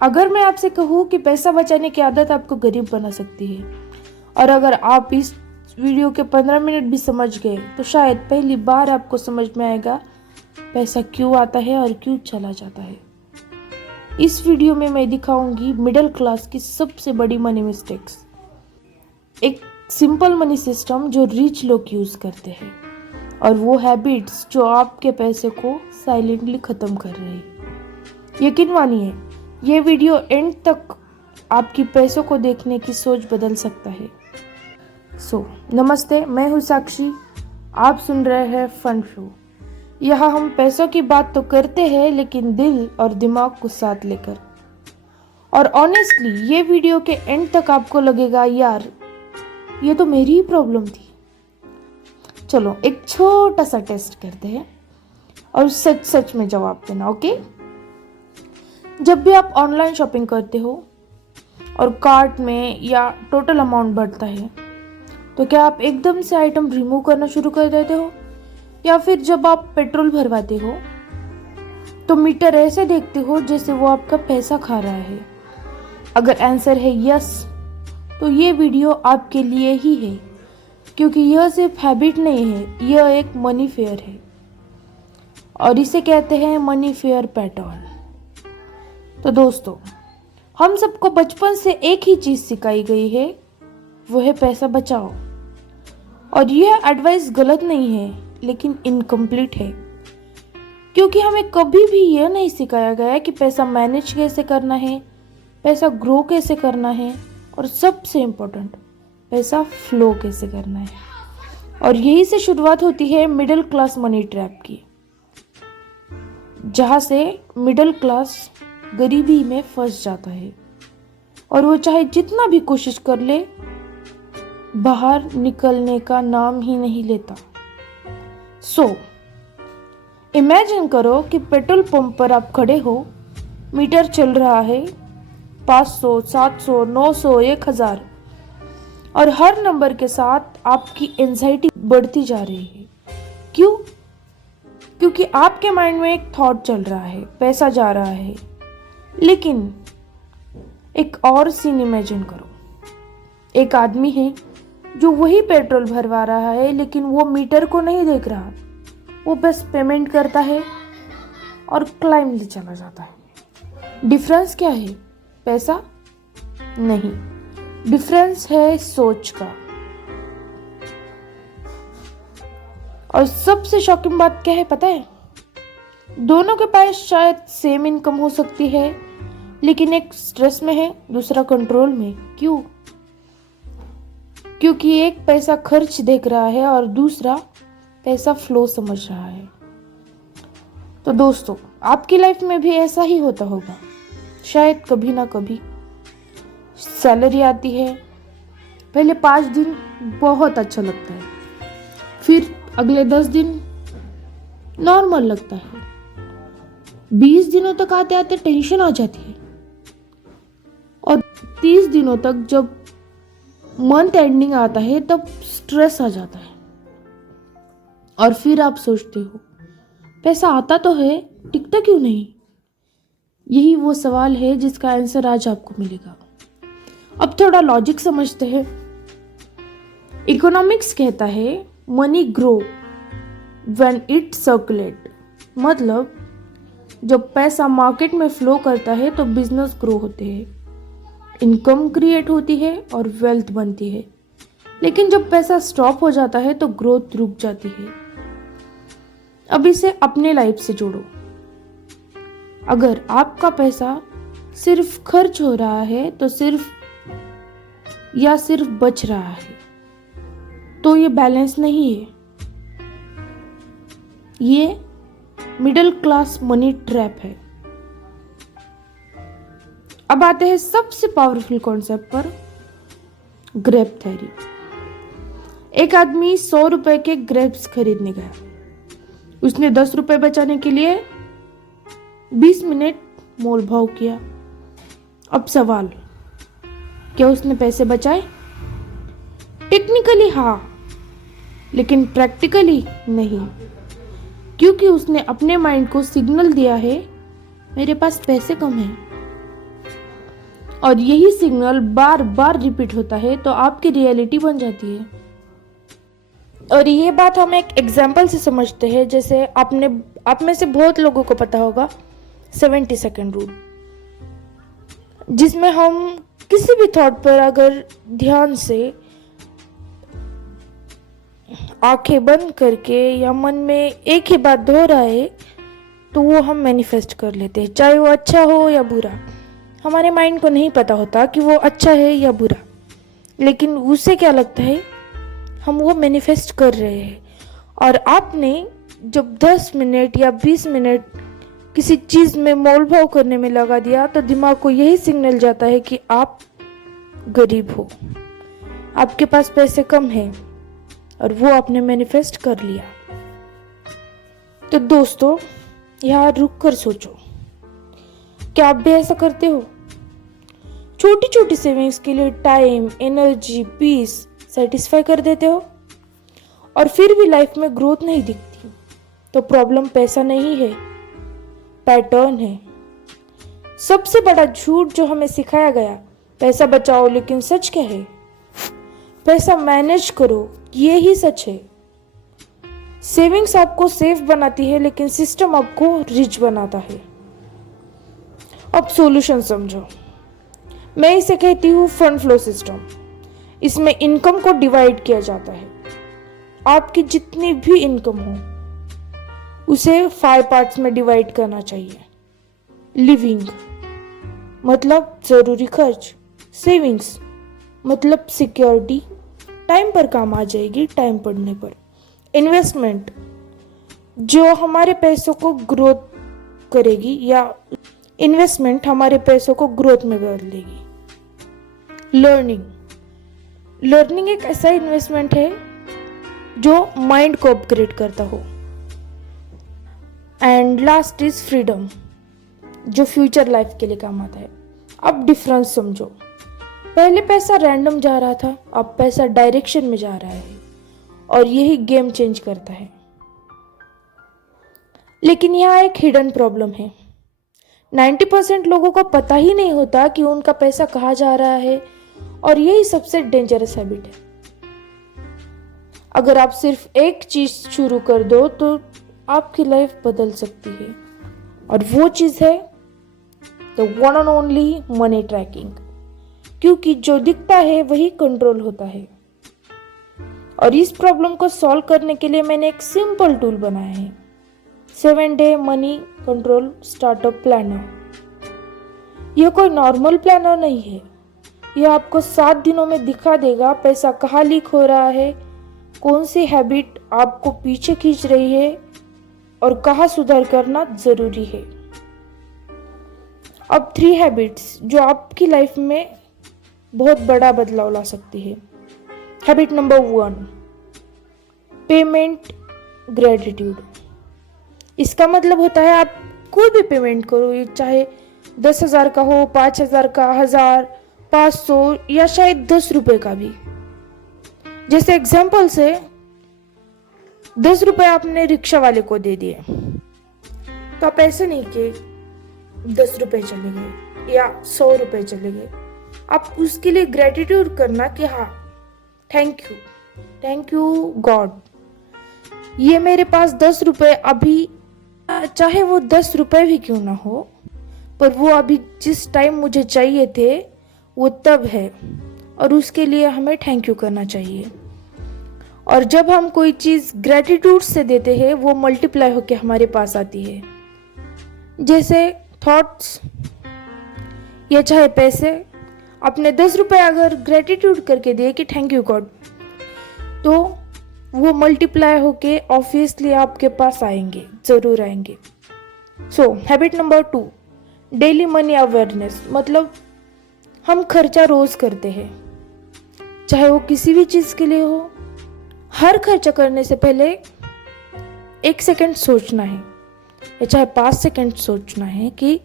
अगर मैं आपसे कहूँ कि पैसा बचाने की आदत आपको गरीब बना सकती है, और अगर आप इस वीडियो के 15 मिनट भी समझ गए तो शायद पहली बार आपको समझ में आएगा पैसा क्यों आता है और क्यों चला जाता है। इस वीडियो में मैं दिखाऊंगी मिडिल क्लास की सबसे बड़ी मनी मिस्टेक्स, एक सिंपल मनी सिस्टम जो रिच लोग यूज करते हैं, और वो हैबिट्स जो आपके पैसे को साइलेंटली खत्म कर रहे हैं। यकीन मानिए, ये वीडियो एंड तक आपकी पैसों को देखने की सोच बदल सकता है। नमस्ते, मैं हूँ साक्षी। आप सुन रहे हैं फन शो। यहाँ हम पैसों की बात तो करते हैं, लेकिन दिल और दिमाग को साथ लेकर। और ऑनेस्टली ये वीडियो के एंड तक आपको लगेगा, यार ये तो मेरी ही प्रॉब्लम थी। चलो एक छोटा सा टेस्ट करते हैं और सच सच में जवाब देना, ओके? जब भी आप ऑनलाइन शॉपिंग करते हो और कार्ट में या टोटल अमाउंट बढ़ता है, तो क्या आप एकदम से आइटम रिमूव करना शुरू कर देते हो, या फिर जब आप पेट्रोल भरवाते हो तो मीटर ऐसे देखते हो जैसे वो आपका पैसा खा रहा है? अगर आंसर है यस, तो ये वीडियो आपके लिए ही है, क्योंकि यह सिर्फ हैबिट नहीं है, यह एक मनी फेयर है, और इसे कहते हैं मनी फेयर पैटर्न। तो दोस्तों, हम सबको बचपन से एक ही चीज सिखाई गई है, वो है पैसा बचाओ। और यह एडवाइस गलत नहीं है, लेकिन इनकम्प्लीट है, क्योंकि हमें कभी भी यह नहीं सिखाया गया कि पैसा मैनेज कैसे करना है, पैसा ग्रो कैसे करना है, और सबसे इम्पोर्टेंट, पैसा फ्लो कैसे करना है। और यही से शुरुआत होती है मिडिल क्लास मनी ट्रैप की, जहां से मिडिल क्लास गरीबी में फंस जाता है, और वो चाहे जितना भी कोशिश कर ले, बाहर निकलने का नाम ही नहीं लेता। इमेजिन करो कि पेट्रोल पंप पर आप खड़े हो, मीटर चल रहा है 500, 700, 900, 1000, और हर नंबर के साथ आपकी एंजाइटी बढ़ती जा रही है। क्यों? क्योंकि आपके माइंड में एक थॉट चल रहा है, पैसा जा रहा है। लेकिन एक और सीन इमेजिन करो, एक आदमी है जो वही पेट्रोल भरवा रहा है, लेकिन वो मीटर को नहीं देख रहा, वो बस पेमेंट करता है और क्लाइमली चला जाता है। डिफरेंस क्या है? पैसा नहीं, डिफरेंस है सोच का। और सबसे शॉकिंग बात क्या है पता है? दोनों के पास शायद सेम इनकम हो सकती है, लेकिन एक स्ट्रेस में है, दूसरा कंट्रोल में। क्यों? क्योंकि एक पैसा खर्च देख रहा है और दूसरा पैसा फ्लो समझ रहा है। तो दोस्तों, आपकी लाइफ में भी ऐसा ही होता होगा। शायद कभी ना कभी सैलरी आती है, पहले 5 दिन बहुत अच्छा लगता है, फिर अगले 10 दिन नॉर्मल लगता है, 20 दिनों तक आते आते टेंशन आ जाती है, और 30 दिनों तक जब मंथ एंडिंग आता है तब स्ट्रेस आ जाता है। और फिर आप सोचते हो, पैसा आता तो है, टिकता क्यों नहीं? यही वो सवाल है जिसका आंसर आज आपको मिलेगा। अब थोड़ा लॉजिक समझते हैं। इकोनॉमिक्स कहता है money grow when it circulate, मतलब जब पैसा मार्केट में फ्लो करता है तो बिजनेस ग्रो होते हैं, इनकम क्रिएट होती है और वेल्थ बनती है। लेकिन जब पैसा स्टॉप हो जाता है तो ग्रोथ रुक जाती है। अब इसे अपने लाइफ से जोड़ो। अगर आपका पैसा सिर्फ खर्च हो रहा है तो सिर्फ बच रहा है, तो ये बैलेंस नहीं है, ये मिडिल क्लास मनी ट्रैप है। अब आते हैं सबसे पावरफुल कॉन्सेप्ट पर, ग्रेप थ्योरी। एक आदमी 100 रुपए के ग्रेप्स खरीदने गया। उसने 10 रुपए बचाने के लिए 20 मिनट मोल भाव किया। अब सवाल, क्या उसने पैसे बचाए? टेक्निकली हाँ, लेकिन प्रैक्टिकली नहीं, क्योंकि उसने अपने माइंड को सिग्नल दिया है, मेरे पास पैसे कम हैं। और यही सिग्नल बार बार रिपीट होता है तो आपकी रियलिटी बन जाती है। और ये बात हम एक एग्जाम्पल से समझते हैं। जैसे आप में से बहुत लोगों को पता होगा 70 सेकेंड रूल, जिसमें हम किसी भी थॉट पर अगर ध्यान से आंखें बंद करके या मन में एक ही बात दोहराए तो वो हम मैनिफेस्ट कर लेते हैं, चाहे वो अच्छा हो या बुरा। हमारे माइंड को नहीं पता होता कि वो अच्छा है या बुरा, लेकिन उसे क्या लगता है हम वो मैनिफेस्ट कर रहे हैं। और आपने जब 10 मिनट या 20 मिनट किसी चीज़ में मोल भाव करने में लगा दिया तो दिमाग को यही सिग्नल जाता है कि आप गरीब हो, आपके पास पैसे कम हैं, और वो आपने मैनिफेस्ट कर लिया। तो दोस्तों, यहाँ रुक कर सोचो, क्या आप भी ऐसा करते हो? छोटी छोटी सेविंग्स के लिए टाइम, एनर्जी, पीस सेटिस्फाई कर देते हो और फिर भी लाइफ में ग्रोथ नहीं दिखती। तो प्रॉब्लम पैसा नहीं है, पैटर्न है। सबसे बड़ा झूठ जो हमें सिखाया गया, पैसा बचाओ, लेकिन सच क्या है? पैसा मैनेज करो, ये ही सच है। सेविंग्स आपको सेफ बनाती है, लेकिन सिस्टम आपको रिच बनाता है। अब सॉल्यूशन समझो। मैं इसे कहती हूँ फंड फ्लो सिस्टम। इसमें इनकम को डिवाइड किया जाता है। आपकी जितनी भी इनकम हो उसे 5 पार्ट्स में डिवाइड करना चाहिए। लिविंग मतलब जरूरी खर्च, सेविंग्स मतलब सिक्योरिटी, टाइम पर काम आ जाएगी टाइम पड़ने पर, इन्वेस्टमेंट जो हमारे पैसों को ग्रोथ करेगी या इन्वेस्टमेंट हमारे पैसों को ग्रोथ में बदलेगी। लर्निंग एक ऐसा इन्वेस्टमेंट है जो माइंड को अपग्रेड करता हो। एंड लास्ट इज फ्रीडम, जो फ्यूचर लाइफ के लिए काम आता है। अब डिफरेंस समझो। पहले पैसा रैंडम जा रहा था, अब पैसा डायरेक्शन में जा रहा है, और यही गेम चेंज करता है। लेकिन यहाँ एक हिडन प्रॉब्लम है। 90% लोगों को पता ही नहीं होता कि उनका पैसा कहाँ जा रहा है, और यही सबसे डेंजरस हैबिट है। अगर आप सिर्फ एक चीज शुरू कर दो तो आपकी लाइफ बदल सकती है, और वो चीज है the one and only money tracking. क्योंकि जो दिखता है वही कंट्रोल होता है। और इस प्रॉब्लम को सॉल्व करने के लिए मैंने एक सिंपल टूल बनाया है, 7-day money control startup planner. यह कोई नॉर्मल प्लानर नहीं है। यह आपको 7 दिनों में दिखा देगा पैसा कहाँ लीक हो रहा है, कौन सी हैबिट आपको पीछे खींच रही है, और कहाँ सुधार करना जरूरी है। अब 3 हैबिट्स जो आपकी लाइफ में बहुत बड़ा बदलाव ला सकती है। Habit number 1, payment gratitude. इसका मतलब होता है आप कोई भी पेमेंट करो, ये चाहे 10,000 का हो, 5,000 का, 1,000, 500 या शायद 10 रुपए का भी। जैसे एग्जाम्पल से 10 रुपए आपने रिक्शा वाले को दे दिए, तो आप ऐसे नहीं कि 10 रुपए चले गए या 100 रुपए चले गए। आप उसके लिए ग्रेटिट्यूड करना कि हाँ, थैंक यू गॉड, ये मेरे पास 10 रुपए अभी, चाहे वो 10 रुपए भी क्यों ना हो, पर वो अभी जिस टाइम मुझे चाहिए थे वो तब है, और उसके लिए हमें थैंक यू करना चाहिए। और जब हम कोई चीज़ ग्रेटिट्यूड से देते हैं वो मल्टीप्लाई होकर हमारे पास आती है। जैसे थॉट्स या चाहे पैसे, आपने 10 रुपए अगर ग्रेटिट्यूड करके दिए कि थैंक यू गॉड, तो वो मल्टीप्लाई होके ऑब्वियसली आपके पास आएंगे, जरूर आएंगे। सो habit number 2, daily money awareness. मतलब हम खर्चा रोज करते हैं, चाहे वो किसी भी चीज के लिए हो। हर खर्चा करने से पहले 1 सेकंड सोचना है, या चाहे 5 सेकंड सोचना है कि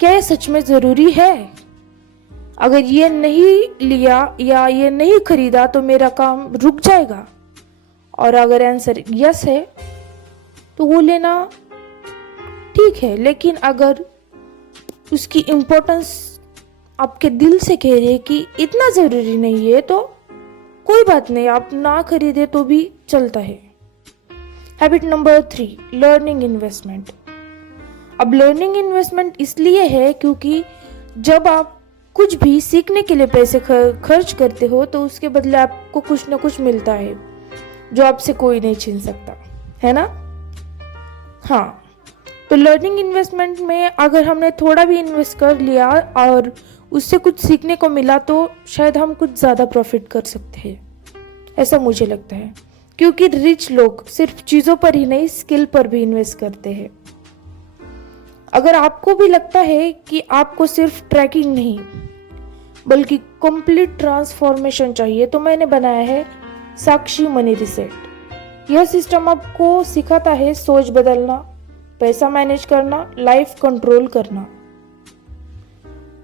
क्या ये सच में जरूरी है। अगर ये नहीं लिया या ये नहीं खरीदा तो मेरा काम रुक जाएगा। और अगर आंसर यस है तो वो लेना ठीक है, लेकिन अगर उसकी इम्पोर्टेंस आपके दिल से कह रही है कि इतना ज़रूरी नहीं है, तो कोई बात नहीं, आप ना खरीदे तो भी चलता है। Habit number 3, learning investment. अब लर्निंग इन्वेस्टमेंट इसलिए है क्योंकि जब आप कुछ भी सीखने के लिए पैसे खर्च करते हो तो उसके बदले आपको कुछ ना कुछ मिलता है जो आपसे कोई नहीं छीन सकता, है ना? हाँ, तो लर्निंग इन्वेस्टमेंट में अगर हमने थोड़ा भी इन्वेस्ट कर लिया और उससे कुछ सीखने को मिला तो शायद हम कुछ ज़्यादा प्रॉफिट कर सकते हैं, ऐसा मुझे लगता है। क्योंकि रिच लोग सिर्फ चीज़ों पर ही नहीं, स्किल पर भी इन्वेस्ट करते हैं। अगर आपको भी लगता है कि आपको सिर्फ ट्रैकिंग नहीं बल्कि कंप्लीट ट्रांसफॉर्मेशन चाहिए, तो मैंने बनाया है साक्षी मनी रिसेट। यह सिस्टम आपको सिखाता है सोच बदलना, पैसा मैनेज करना, लाइफ कंट्रोल करना।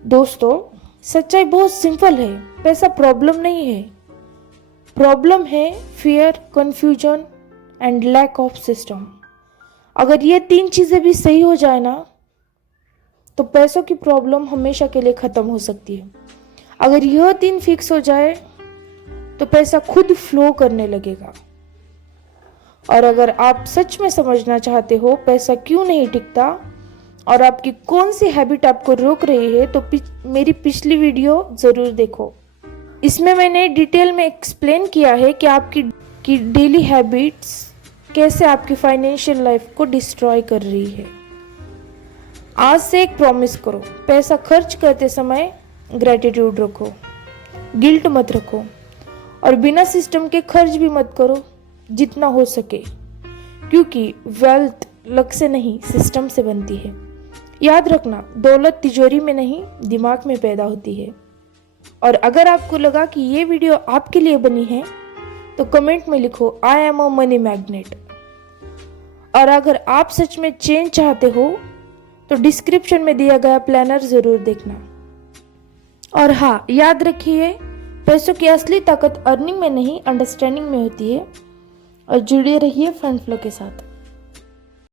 दोस्तों, सच्चाई बहुत सिंपल है, पैसा प्रॉब्लम नहीं है। प्रॉब्लम है fear, confusion and lack of system. अगर ये 3 चीज़ें भी सही हो जाए ना, तो पैसों की प्रॉब्लम हमेशा के लिए ख़त्म हो सकती है। अगर यह 3 फिक्स हो जाए तो पैसा खुद फ्लो करने लगेगा। और अगर आप सच में समझना चाहते हो पैसा क्यों नहीं टिकता और आपकी कौन सी हैबिट आपको रोक रही है, तो मेरी पिछली वीडियो ज़रूर देखो। इसमें मैंने डिटेल में एक्सप्लेन किया है कि आपकी डेली हैबिट्स कैसे आपकी फाइनेंशियल लाइफ को डिस्ट्रॉय कर रही है। आज से एक प्रॉमिस करो, पैसा खर्च करते समय ग्रैटिट्यूड रखो, गिल्ट मत रखो और बिना सिस्टम के खर्च भी मत करो जितना हो सके, क्योंकि वेल्थ लक से नहीं सिस्टम से बनती है। याद रखना, दौलत तिजोरी में नहीं दिमाग में पैदा होती है। और अगर आपको लगा कि ये वीडियो आपके लिए बनी है तो कमेंट में लिखो I am a money magnet. और अगर आप सच में चेंज चाहते हो तो डिस्क्रिप्शन में दिया गया प्लानर ज़रूर देखना। और हाँ, याद रखिए, पैसों की असली ताकत अर्निंग में नहीं अंडरस्टैंडिंग में होती है। और जुड़े रहिए फंड फ्लो के साथ।